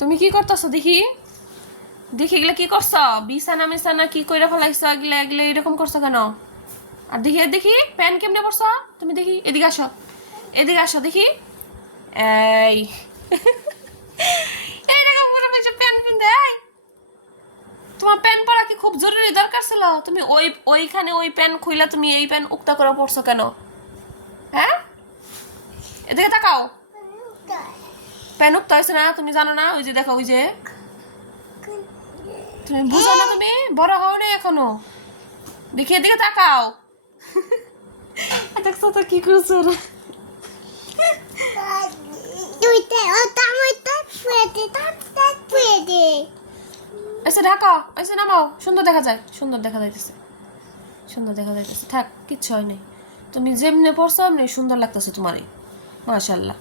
তুমি কি করতেছো দেখি দেখি এগুলা কি করছো? বিছানা মিছানা কি কইরা ফেলাইছো? এগুলা এগুলা এরকম করছো কেন? আর দেখি দেখি প্যান কেমনে পরছো তুমি? দেখি এদিকে আসো, এদিকে আসো দেখি। এই এইরকম করে বলছো প্যান পিনতে? তোমার প্যান পরা কি খুব জরুরি দরকার ছিল? তুমি ওইখানে ওই প্যান খুইলা তুমি এই প্যান উক্তা করে পড়ছো কেন? হ্যাঁ, এদিকে তাকাও। প্যান উক্তা হয়েছে না? তুমি জানো না? ওই যে দেখো, ওই যে তুমি বুঝো না, তুমি বড় হও না এখনো। দেখি এদিকে তাকাও। দেখছো তো কি করছো ওরা? এসে ঢাকা, এসে নামাও। সুন্দর দেখা যায়, সুন্দর দেখা যাইতেছে, সুন্দর দেখা যাইতেছে। থাক, কিচ্ছু হয় নাই। তুমি যেমনি পড়ছো এমনি সুন্দর লাগতেছে তোমারই, মাশাআল্লাহ।